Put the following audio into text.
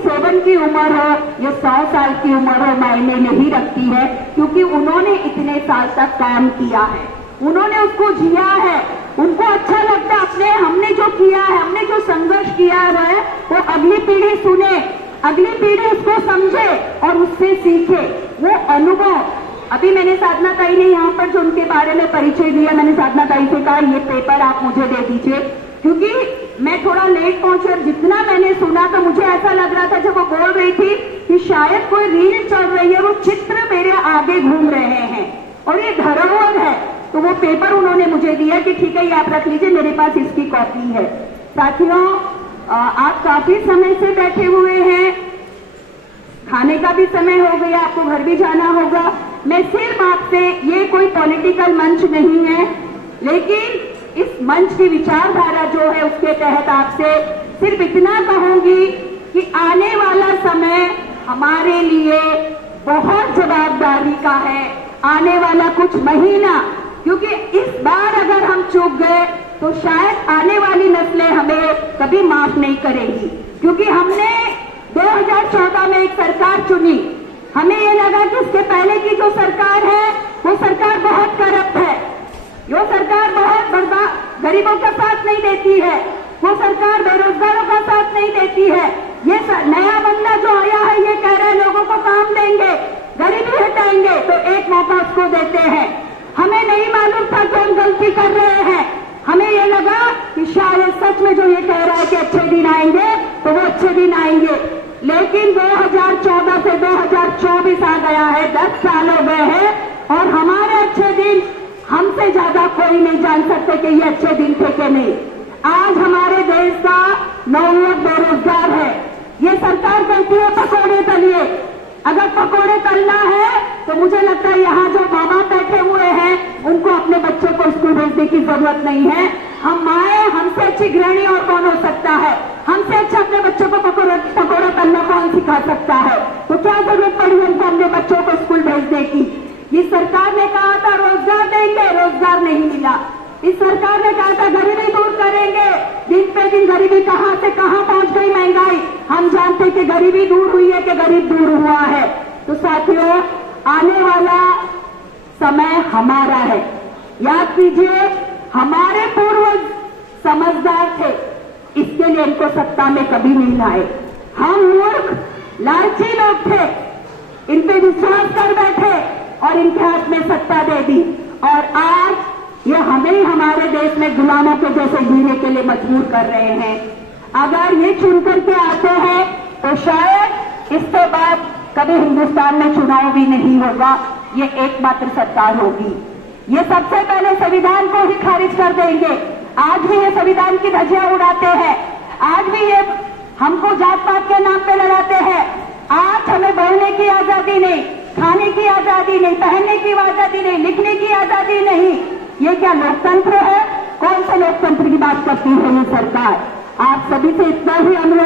57 की उम्र हो या 100 साल की उम्र हो मायने नहीं रखती है, क्योंकि उन्होंने इतने साल तक काम किया है, उन्होंने उसको जिया है, उनको अच्छा लगता है अपने हमने जो किया है, हमने जो संघर्ष किया है वो अगली पीढ़ी सुने, अगली पीढ़ी उसको समझे और उससे सीखे। वो अनुभव अभी मैंने साधना ताई ने यहाँ पर जो उनके बारे में परिचय दिया, मैंने साधना ताई से कहा ये पेपर आप मुझे दे दीजिए, क्योंकि मैं थोड़ा लेट पहुंची और जितना मैंने सुना तो मुझे ऐसा लग रहा था जब वो बोल रही थी कि शायद कोई रील चल रही है, वो चित्र मेरे आगे घूम रहे हैं और ये धरोहर है। तो वो पेपर उन्होंने मुझे दिया कि ठीक है ये आप रख लीजिए, मेरे पास इसकी कॉपी है। साथियों, आप काफी समय से बैठे हुए हैं, खाने का भी समय हो गया, आपको घर भी जाना होगा। मैं सिर्फ आपसे, ये कोई पॉलिटिकल मंच नहीं है, लेकिन इस मंच की विचारधारा जो है उसके तहत आपसे सिर्फ इतना कहूंगी कि आने वाला समय हमारे लिए बहुत जवाबदारी का है, आने वाला कुछ महीना, क्योंकि इस बार अगर हम चूक गए तो शायद आने वाली नस्लें हमें कभी माफ नहीं करेंगी, क्योंकि हमने 2014 में एक सरकार चुनी, हमें ये लगा कि उसके पहले की जो सरकार है वो सरकार बहुत करप्ट है, वो सरकार बहुत गरीबों का साथ नहीं देती है, वो सरकार बेरोजगारों का साथ नहीं देती है। ये नया बंदा जो आया है ये कह रहे हैं लोगों को काम देंगे, गरीबी हटाएंगे, तो एक मौका उसको देते हैं। हमें नहीं मालूम था कि हम गलती कर रहे हैं, हमें ये लगा कि शायद सच में जो ये कह रहा है कि अच्छे दिन आएंगे तो वो अच्छे दिन आएंगे, लेकिन 2014 से 2024 आ गया है, 10 साल हो गए हैं और हमारे अच्छे दिन हमसे ज्यादा कोई नहीं जान सकते कि ये अच्छे दिन थे कि नहीं। आज हमारे देश का 9 लाख बेरोजगार है, ये सरकार कहती है पकौड़े तलिए, अगर पकौड़े तलना है तो मुझे लगता है यहाँ जो मामा बैठे हुए हैं उनको अपने बच्चों को स्कूल भेजने की जरूरत नहीं है। हम माए, हमसे अच्छी गृहिणी और कौन हो सकता है, हमसे अच्छा अपने बच्चों को पकौड़ा तलना कौन सिखा सकता है, तो क्या जरूरत पड़ी हमको अपने बच्चों को स्कूल भेजने की। ये सरकार ने कहा था रोजगार देंगे, रोजगार नहीं मिला। इस सरकार ने कहा था गरीबी दूर करेंगे, दिन पे दिन गरीबी कहां से कहां पहुंच गई, महंगाई, हम जानते कि गरीबी दूर हुई है कि गरीब दूर हुआ है। तो साथियों, आने वाला समय हमारा है, याद कीजिए हमारे पूर्वज समझदार थे, इसके लिए इनको सत्ता में कभी नहीं लाए। हम मूर्ख लालची लोग थे, इन पे विश्वास कर बैठे और इनके हाथ में सत्ता दे दी, और आज ये हमें ही हमारे देश में गुलामों के जैसे जीने के लिए मजबूर कर रहे हैं। अगर ये चुन करके आते हैं तो शायद इसके बाद कभी हिंदुस्तान में चुनाव भी नहीं होगा, ये एकमात्र सरकार होगी। ये सबसे पहले संविधान को ही खारिज कर देंगे। आज भी ये संविधान की धज्जियां उड़ाते हैं, आज भी ये हमको जात पात के नाम पे लड़ाते हैं। आज हमें बोलने की आजादी नहीं, खाने की आजादी नहीं, पहनने की आजादी नहीं, लिखने की आजादी नहीं। ये क्या लोकतंत्र है? कौन सा लोकतंत्र की बात करती है ये सरकार? आप सभी से इतना ही अनुरोध